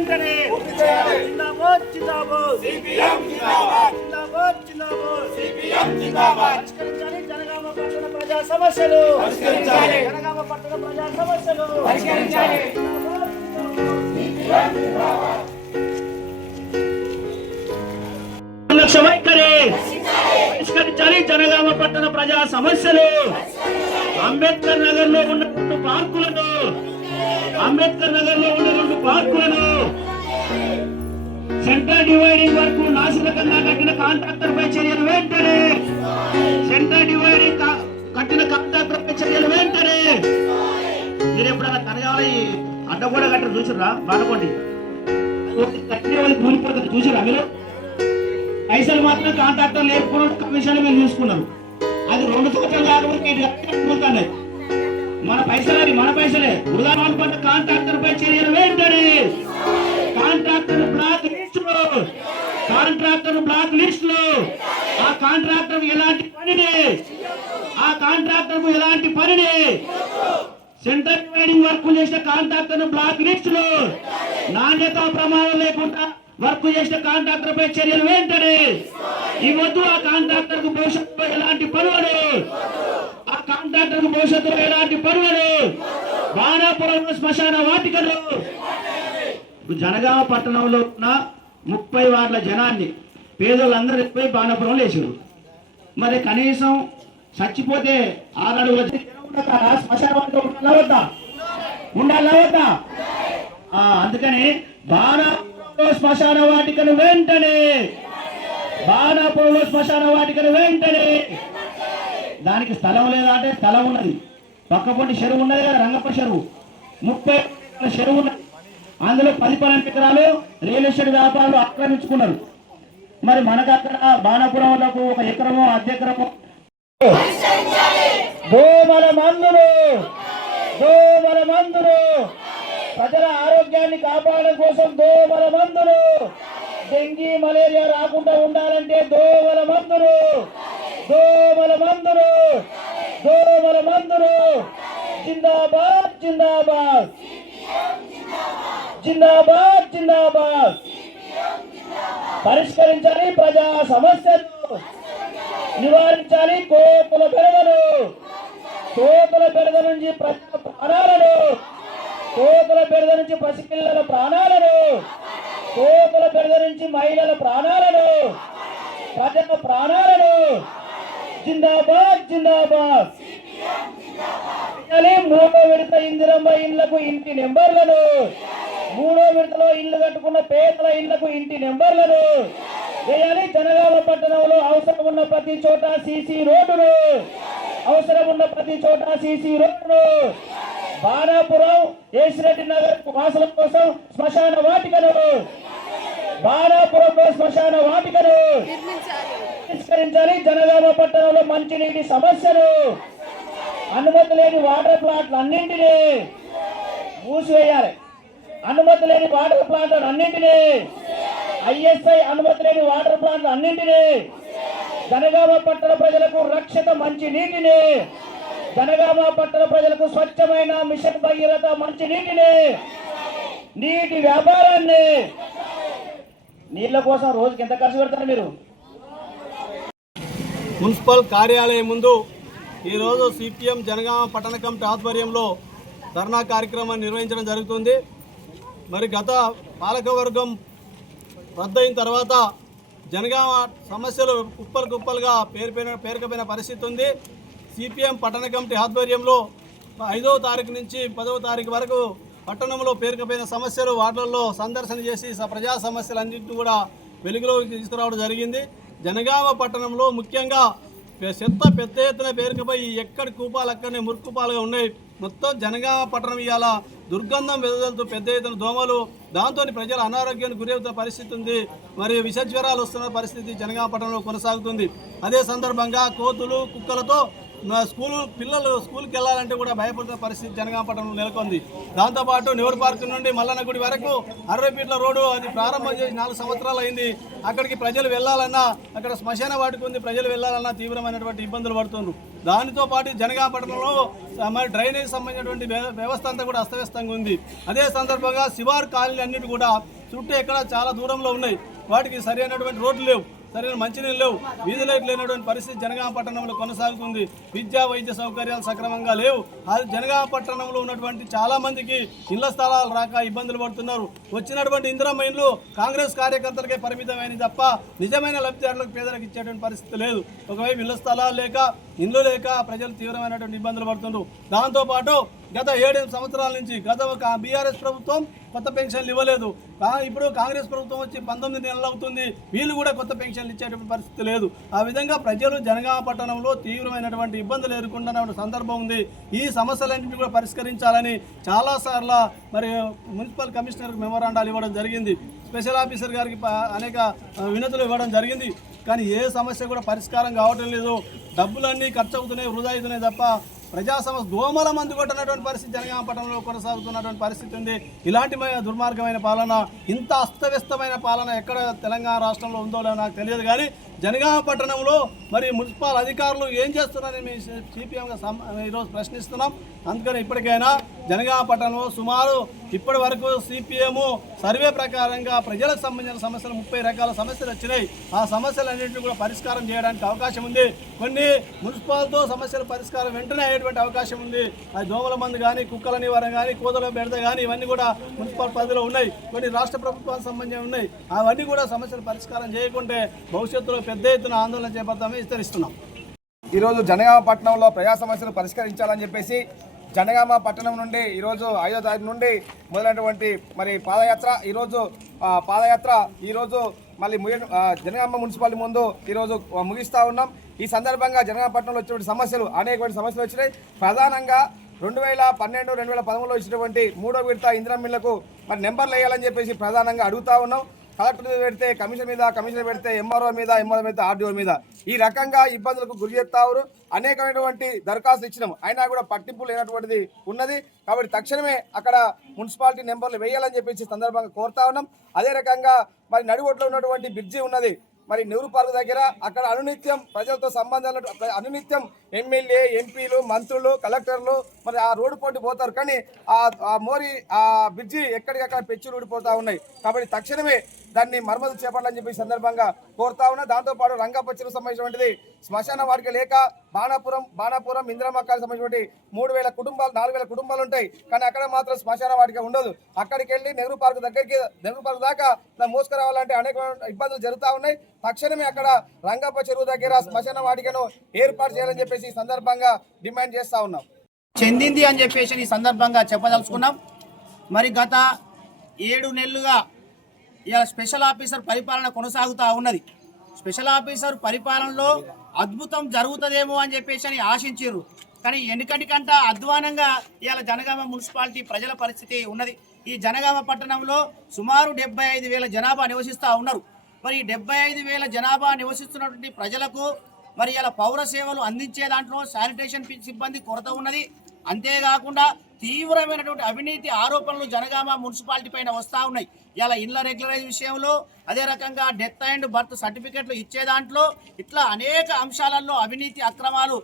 వెంటనే జిందాబాద్ జిందాబాద్ సిపిఎం జిందాబాద్ జిందాబాద్ జిందాబాద్ సిపిఎం జిందాబాద్ పరిష్కరించాలి జనగామ పట్టణ ప్రజా సమస్యలు పరిష్కరించాలి జనగామ పట్టణ ప్రజా సమస్యలు పరిష్కరించాలి సిపిఎం జిందాబాద్ పరిష్కరించాలి జనగామ పట్టణ ప్రజా సమస్యలు అంబేద్కర్ నగర్ లో ఉన్న రెండు పార్కులను సెంట్రల్ డివైడింగ్ వరకు నాసిరకంగా కట్టిన కాంట్రాక్టర్ పై చర్యలు వెంటనే మీరు ఎప్పుడైనా కనగాలి అడ్డగూడ కట్టరు చూసిర్రా బాధపడి కట్టిన వాళ్ళకి కూలిపోతుంది చూసిరా మీరు పైసలు మాత్రం కాంట్రాక్టర్ లేకపోవడం కమిషన్ మీరు చూసుకున్నారు అది 2 సంవత్సరాలు కాకపోతే మన పైసలే ఉదాహరణ పడ్డ కాంట్రాక్టర్ పై చర్యలు వెంటనే కాంట్రాక్టర్ బ్లాక్ లిస్ట్ లో ఆ కాంట్రాక్టర్ ఎలాంటి పనిని సెంటర్ డివైడింగ్ వర్క్ చేసిన కాంట్రాక్టర్ బ్లాక్ లిస్ట్ లో నాణ్యత ప్రమాణం లేకుండా వర్క్ చేసిన కాంట్రాక్టర్ పై చర్యలు వెంటనే ఇవ్వద్దు. ఆ కాంట్రాక్టర్ కు భవిష్యత్తులో ఎలాంటి పనులను బాణాపురం శ్మశాన వాటికలు జనగామ పట్టణంలో ఉన్న 30 వార్ల జనాన్ని పేదోళ్ళందరూ పోయి బాణాపురంలో వేసారు. మరి కనీసం చచ్చిపోతే 6 అడుగుల శ్మశాన వాటిక ఉండాలా వద్దా? అందుకని బాణాపురంలో శ్మశాన వాటికను వెంటనే దానికి స్థలం లేదా అంటే స్థలం ఉన్నది. పక్కపొంటి చెరువు ఉన్నది కదా, రంగప్ప చెరువు 30 చెరువు ఉన్నది. అందులో 10-12 ఎకరాలు రియల్ ఎస్టేట్ వ్యాపారులు ఆక్రమించుకున్నారు. మరి మనకు అక్కడ బాణాపురంలకు 1 ఎకరమో అర్ధ ఎకరమో దోమల మందులు ప్రజల ఆరోగ్యాన్ని కాపాడడం కోసం దోమల మందులు, డెంగీ మలేరియా రాకుండా ఉండాలంటే దోమల మందులు జిందాబాద్ పరిష్కరించాలి ప్రజా సమస్యలు, నివారించాలి కోతుల బెడద నుంచి ప్రజల ప్రాణాలను, కోతుల బెడద నుంచి పసిపిల్లల ప్రాణాలను, కోతుల బెడద నుంచి మహిళల ప్రాణాలను, ప్రజల ప్రాణాలను జిందాబాద్ 3వ విడత ఇందిరమ్మ ఇళ్లకు ఇంటి నెంబర్లను, 3వ విడతలో ఇళ్లు కట్టుకున్న పేదల ఇళ్లకు ఇంటి నెంబర్లను వేయాలి. జనగామ పట్టణంలో అవసరం ఉన్న ప్రతి చోట సీసీ రోడ్డును, బాణాపురం ఏసిరెడ్డి నగర్ వాసుల కోసం శ్మశాన వాటికను పరిష్కరించాలి. జనగామ పట్టణంలో మంచినీటి సమస్యను, అనుమతి లేని వాటర్ ప్లాంట్లు అన్నింటినీ మూసివేయాలి. ISI అనుమతి లేని వాటర్ ప్లాంట్లు అన్నింటినీ, జనగామ పట్టణ ప్రజలకు రక్షిత మంచి నీటిని, జనగామ పట్టణ ప్రజలకు స్వచ్ఛమైన మిషన్ భగీరథ మంచి నీటిని, నీటి వ్యాపారాన్ని, నీళ్ల కోసం రోజుకి ఎంత ఖర్చు పెడతారు మీరు? మున్సిపల్ కార్యాలయం ముందు ఈరోజు సిపిఎం జనగామ పట్టణ కమిటీ ఆధ్వర్యంలో ధర్నా కార్యక్రమాన్ని నిర్వహించడం జరుగుతుంది. మరి గత పాలకవర్గం రద్దయిన తర్వాత జనగామ సమస్యలు కుప్పలుగా పేరుకపోయిన పరిస్థితి ఉంది. సిపిఎం పట్టణ కమిటీ ఆధ్వర్యంలో 5వ తారీఖు నుంచి 10వ తారీఖు వరకు పట్టణంలో పేరుకపోయిన సమస్యలు వార్డులలో సందర్శన చేసి ప్రజా సమస్యలన్నింటినీ కూడా వెలుగులోకి తీసుకురావడం జరిగింది. జనగామ పట్టణంలో ముఖ్యంగా చెత్త పెద్ద ఎత్తున పేరుకుపోయి ఎక్కడి కూపాలు అక్కడనే మురుకుపాలుగా ఉన్నాయి. మొత్తం జనగామ పట్టణం ఇవాళ దుర్గంధం వెదజల్లుతూ పెద్ద ఎత్తున దోమలు, దాంతో ప్రజలు అనారోగ్యానికి గురవుతున్న పరిస్థితి ఉంది. మరి విషజ్వరాలు వస్తున్న పరిస్థితి జనగామ పట్టణంలో కొనసాగుతుంది. అదే సందర్భంగా కోతులు కుక్కలతో పిల్లలు స్కూల్కి వెళ్ళాలంటే కూడా భయపడుతున్న పరిస్థితి జనగామ పట్టణంలో నెలకొంది. దాంతోపాటు నెహ్రూ పార్క్ నుండి మల్లన్న గుడి వరకు 60 ఫీట్ల రోడ్డు అది ప్రారంభం చేసి 4 సంవత్సరాలు అయింది. అక్కడికి ప్రజలు వెళ్ళాలన్నా, అక్కడ శ్మశాన వాటికి ఉంది, ప్రజలు వెళ్ళాలన్నా తీవ్రమైనటువంటి ఇబ్బందులు పడుతున్నారు. దానితో పాటు జనగామ పట్టణంలో మరి డ్రైనేజ్ సంబంధించినటువంటి వ్యవస్థ అంతా కూడా అస్తవ్యస్తంగా ఉంది. అదే సందర్భంగా శివారు కాలనీలు అన్నిటి కూడా చుట్టూ ఎక్కడ చాలా దూరంలో ఉన్నాయి. వాటికి సరైనటువంటి రోడ్లు లేవు, సరైన మంచినీళ్ళు లేవు, వీధి లైట్లు లేనటువంటి పరిస్థితి జనగామ పట్టణంలో కొనసాగుతుంది. విద్యా వైద్య సౌకర్యాలు సక్రమంగా లేవు. అది జనగామ పట్టణంలో ఉన్నటువంటి చాలా మందికి ఇళ్ల స్థలాలు రాక ఇబ్బందులు పడుతున్నారు. వచ్చినటువంటి ఇందిరమ్మ ఇండ్లు కాంగ్రెస్ కార్యకర్తలకే పరిమితమైన తప్ప నిజమైన లబ్ధిదారులకు పేదలకు ఇచ్చేటువంటి పరిస్థితి లేదు. ఒకవైపు ఇళ్ల స్థలాలు లేక, ఇండ్లు లేక ప్రజలు తీవ్రమైనటువంటి ఇబ్బందులు పడుతున్నారు. దాంతోపాటు గత 7 సంవత్సరాల నుంచి బీఆర్ఎస్ ప్రభుత్వం కొత్త పెన్షన్లు ఇవ్వలేదు. ఇప్పుడు కాంగ్రెస్ ప్రభుత్వం వచ్చి 19 నెలలు అవుతుంది, వీళ్ళు కూడా కొత్త పెన్షన్లు ఇచ్చేటువంటి పరిస్థితి లేదు. ఆ విధంగా ప్రజలు జనగామ పట్టణంలో తీవ్రమైనటువంటి ఇబ్బందులు ఎదుర్కొంటున్న సందర్భం ఉంది. ఈ సమస్యలన్నింటినీ కూడా పరిష్కరించాలని చాలాసార్లు మరి మున్సిపల్ కమిషనర్కి మెమోరాండాలు ఇవ్వడం జరిగింది. స్పెషల్ ఆఫీసర్ గారికి అనేక వినతులు ఇవ్వడం జరిగింది. కానీ ఏ సమస్య కూడా పరిష్కారం కావటం లేదు. డబ్బులన్నీ ఖర్చు అవుతున్నాయి, వృధా అవుతున్నాయి తప్ప ప్రజా సమస్య దోమల మందు కొట్టినటువంటి పరిస్థితి జనగామ పట్టణంలో కొనసాగుతున్నటువంటి పరిస్థితి ఉంది. ఇలాంటి దారుణమైన పాలన, ఇంత అస్తవ్యస్తమైన పాలన ఎక్కడ తెలంగాణ రాష్ట్రంలో ఉందో లేదో నాకు తెలియదు. కానీ జనగామ పట్టణంలో మరి మున్సిపల్ అధికారులు ఏం చేస్తున్నారని మేము సిపిఎంగా ఈరోజు ప్రశ్నిస్తున్నాం. అందుకని ఇప్పటికైనా జనగామ పట్టణంలో సుమారు ఇప్పటి వరకు సిపిఎం సర్వే ప్రకారంగా ప్రజలకు సంబంధించిన సమస్యలు 30 రకాల సమస్యలు వచ్చినాయి. ఆ సమస్యలన్నింటినీ కూడా పరిష్కారం చేయడానికి అవకాశం ఉంది. కొన్ని మున్సిపాల్తో సమస్యల పరిష్కారం వెంటనే అయ్యేటువంటి అవకాశం ఉంది. అది దోమల మందు కానీ, కుక్కల నివారణ కానీ, కోదల బెడద కానీ ఇవన్నీ కూడా మున్సిపల్ పరిధిలో ఉన్నాయి. కొన్ని రాష్ట్ర ప్రభుత్వానికి సంబంధించి ఉన్నాయి. అవన్నీ కూడా సమస్యలు పరిష్కారం చేయకుంటే భవిష్యత్తులో పెద్ద ఎత్తున ఆందోళన చేపడతామని హెచ్చరిస్తున్నాం. ఈరోజు జనగామ పట్టణంలో ప్రజా సమస్యలు పరిష్కరించాలని చెప్పేసి జనగామ పట్టణం నుండి ఈరోజు 5వ తారీఖు నుండి మొదలైనటువంటి మరి పాదయాత్ర ఈరోజు మళ్ళీ జనగామ మున్సిపాలిటీ ముందు ఈరోజు ముగిస్తూ ఉన్నాం. ఈ సందర్భంగా జనగామ పట్టణంలో వచ్చినటువంటి సమస్యలు అనేకమైన సమస్యలు వచ్చినాయి. ప్రధానంగా 2012, 2013లో ఇచ్చినటువంటి 3వ విడత ఇందిరమ్మ ఇళ్లకు మరి నెంబర్లు వేయాలని చెప్పేసి ప్రధానంగా అడుగుతూ ఉన్నాం. కలెక్టర్ పెడితే కమిషనర్ పెడితే ఎంఆర్ఓ మీద ఆర్డీఓ మీద ఈ రకంగా ఇబ్బందులకు గురి చేస్తారు. అనేకమైనటువంటి దరఖాస్తులు ఇచ్చినాం, అయినా కూడా పట్టింపు లేనటువంటిది ఉన్నది. కాబట్టి తక్షణమే అక్కడ మున్సిపాలిటీ నెంబర్లు వేయాలని చెప్పేసి సందర్భంగా కోరుతా ఉన్నాం. అదే రకంగా మరి నడివొట్లో ఉన్నటువంటి బ్రిడ్జి ఉన్నది మరి నెహ్రూ పార్క్ దగ్గర, అక్కడ అనునిత్యం ప్రజలతో సంబంధాలు, అనునిత్యం ఎమ్మెల్యే, ఎంపీలు, మంత్రులు, కలెక్టర్లు మరి ఆ రోడ్డు పోటీ పోతారు. కానీ ఆ బ్రిడ్జి ఎక్కడికక్కడ పెచ్చులు ఊడిపోతూ ఉన్నాయి. కాబట్టి తక్షణమే దాన్ని మరమ్మతు చేపట్టాలని చెప్పి సందర్భంగా కోరుతా ఉన్నా. దాంతోపాటు రంగపచ్చలకు సంబంధించినటువంటిది శ్మశాన వాటిక లేక బాణాపురం ఇందిరమ్మకాలకు సంబంధించినటువంటి 3,000 కుటుంబాలు 4,000 కుటుంబాలు ఉంటాయి. కానీ అక్కడ మాత్రం శ్మశాన వాటిక ఉండదు. అక్కడికి వెళ్ళి నెహ్రూ పార్క్ దాకా మోసుకురావాలంటే అనేక ఇబ్బందులు జరుగుతూ ఉన్నాయి. తక్షణమే అక్కడ రంగప్ప చెరువు దగ్గర శ్మశాన వాటికను ఏర్పాటు చేయాలని చెప్పేసి ఈ సందర్భంగా డిమాండ్ చేస్తా ఉన్నాం. చెందింది అని చెప్పేసి ఈ సందర్భంగా చెప్పదలుచుకున్నాం. మరి గత 7 నెలలుగా ఇలా స్పెషల్ ఆఫీసర్ పరిపాలన కొనసాగుతూ ఉన్నది. స్పెషల్ ఆఫీసర్ పరిపాలనలో అద్భుతం జరుగుతుందేమో అని చెప్పేసి ఆశించారు. కానీ ఎన్నికటికంట అధ్వానంగా ఇవాళ జనగామ మున్సిపాలిటీ ప్రజల పరిస్థితి ఉన్నది. ఈ జనగామ పట్టణంలో సుమారు 75,000 జనాభా నివసిస్తూ ఉన్నారు. మరి 75,000 జనాభా నివసిస్తున్నటువంటి ప్రజలకు మరి ఇలా పౌర సేవలు అందించే దాంట్లో శానిటేషన్ సిబ్బంది కొరత ఉన్నది. అంతేకాకుండా తీవ్రమైనటువంటి అవినీతి ఆరోపణలు జనగామ మున్సిపాలిటీ పైన వస్తూ ఉన్నాయి. ఇలా ఇళ్ల రెగ్యులరైజ్ విషయంలో, అదే రకంగా డెత్ అండ్ బర్త్ సర్టిఫికెట్లు ఇచ్చే దాంట్లో ఇట్లా అనేక అంశాలలో అవినీతి అక్రమాలు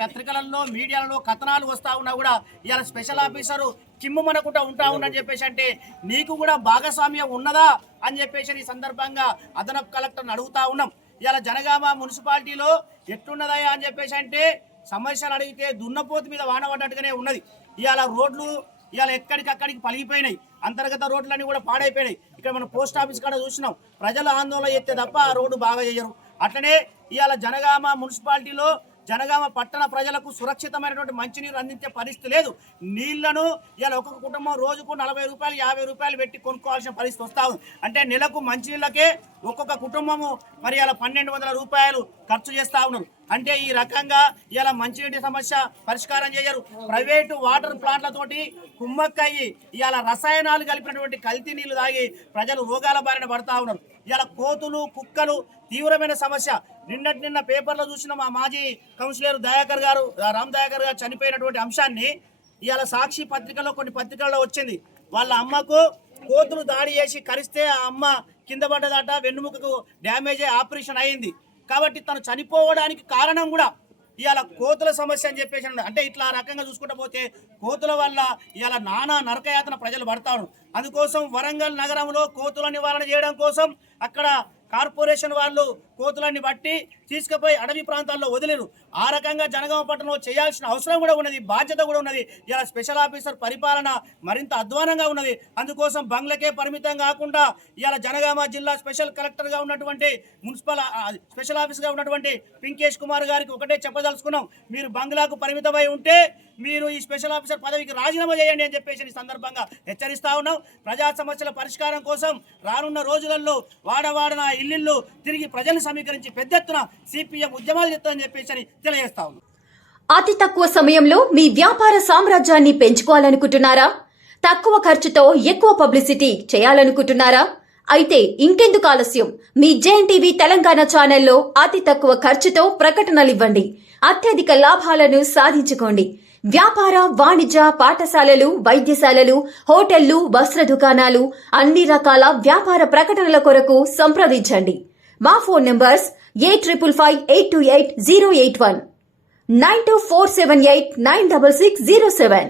పత్రికలలో, మీడియాలలో కథనాలు వస్తూ ఉన్నా కూడా ఇలా స్పెషల్ ఆఫీసరు కిమ్ము మనకుండా ఉంటా ఉన్నని చెప్పేసి అంటే నీకు కూడా భాగస్వామ్యం ఉన్నదా అని చెప్పేసి ఈ సందర్భంగా అదనపు కలెక్టర్ని అడుగుతా ఉన్నాం. ఇలా జనగామ మున్సిపాలిటీలో ఎట్లున్నదయా అని చెప్పేసి అంటే సమస్యలు అడిగితే దున్నపోతు మీద వాన పడ్డట్టుగానే ఉన్నది. ఇవాళ రోడ్లు ఇవాళ ఎక్కడికక్కడికి పలిగిపోయినాయి. అంతర్గత రోడ్లన్నీ కూడా పాడైపోయినాయి. ఇక్కడ మనం పోస్ట్ ఆఫీస్ కాడ చూసినాం, ప్రజలు ఆందోళన చేస్తే తప్ప ఆ రోడ్డు బాగా చేయరు. అట్లనే ఇవాళ జనగామ మున్సిపాలిటీలో జనగామ పట్టణ ప్రజలకు సురక్షితమైనటువంటి మంచినీరు అందించే పరిస్థితి లేదు. నీళ్లను ఇలా ఒక్కొక్క కుటుంబం రోజుకు 40 రూపాయలు 50 రూపాయలు పెట్టి కొనుక్కోవాల్సిన పరిస్థితి వస్తా ఉంది. అంటే నెలకు మంచినీళ్ళకే ఒక్కొక్క కుటుంబము మరి ఇలా 1,200 రూపాయలు ఖర్చు చేస్తూ ఉన్నారు. అంటే ఈ రకంగా ఇలా మంచినీటి సమస్య పరిష్కారం చేయరు. ప్రైవేటు వాటర్ ప్లాంట్లతోటి కుమ్మక్కయ్యి ఇలా రసాయనాలు కలిపినటువంటి కల్తీ నీళ్లు తాగి ప్రజలు రోగాల బారిన పడతా ఉన్నారు. ఇలా కోతులు, కుక్కలు తీవ్రమైన సమస్య. నిన్న పేపర్లో చూసిన మా మాజీ కౌన్సిలర్ రామ్ దయాకర్ గారు చనిపోయినటువంటి అంశాన్ని ఇవాళ సాక్షి పత్రికలో, కొన్ని పత్రికల్లో వచ్చింది. వాళ్ళ అమ్మకు కోతులు దాడి చేసి కరిస్తే ఆ అమ్మ కింద పడ్డదట, వెన్నుముకకు డ్యామేజ్ అయ్యి ఆపరేషన్ అయింది. కాబట్టి తను చనిపోవడానికి కారణం కూడా ఇవాళ కోతుల సమస్య అని చెప్పేసి అంటే ఇట్లా రకంగా చూసుకుంటూ పోతే కోతుల వల్ల ఇవాళ నానా నరకయాతన ప్రజలు పడతారు. అందుకోసం వరంగల్ నగరంలో కోతుల నివారణ చేయడం కోసం అక్కడ కార్పొరేషన్ వాళ్ళు కోతులన్నీ బట్టి తీసుకుపోయి అడవి ప్రాంతాల్లో వదిలేరు. ఆ రకంగా జనగామ పట్టణంలో చేయాల్సిన అవసరం కూడా ఉన్నది, బాధ్యత కూడా ఉన్నది. ఇలా స్పెషల్ ఆఫీసర్ పరిపాలన మరింత అధ్వానంగా ఉన్నది. అందుకోసం బంగ్లకే పరిమితం కాకుండా ఇలా జనగామ జిల్లా స్పెషల్ కలెక్టర్గా ఉన్నటువంటి మున్సిపల్ స్పెషల్ ఆఫీసర్గా ఉన్నటువంటి పింకేష్ కుమార్ గారికి ఒకటే చెప్పదలుచుకున్నాం, మీరు బంగ్లాకు పరిమితమై ఉంటే మీరు ఈ స్పెషల్ ఆఫీసర్ పదవికి రాజీనామా చేయండి అని చెప్పేసి ఈ సందర్భంగా హెచ్చరిస్తా ఉన్నాం. ప్రజా సమస్యల పరిష్కారం కోసం రానున్న రోజులలో వాడవాడన ఇల్లు తిరిగి ప్రజలను సమీకరించి పెద్ద ఎత్తున సిపిఎం ఉద్యమాలు చేస్తుందని చెప్పేసి తెలియజేస్తా ఉన్నాం. అతి తక్కువ సమయంలో మీ వ్యాపార సామ్రాజ్యాన్ని పెంచుకోవాలనుకుంటున్నారా? తక్కువ ఖర్చుతో ఎక్కువ పబ్లిసిటీ చేయాలనుకుంటున్నారా? అయితే ఇంకెందుకు ఆలస్యం? మీ జేఎన్టీవీ తెలంగాణ ఛానల్లో అతి తక్కువ ఖర్చుతో ప్రకటనలు ఇవ్వండి, అత్యధిక లాభాలను సాధించుకోండి. వ్యాపార, వాణిజ్య, పాఠశాలలు, వైద్యశాలలు, హోటళ్లు, వస్త్ర దుకాణాలు, అన్ని రకాల వ్యాపార ప్రకటనల కొరకు సంప్రదించండి. మా ఫోన్ నంబర్స్ 8558280881 9247896607.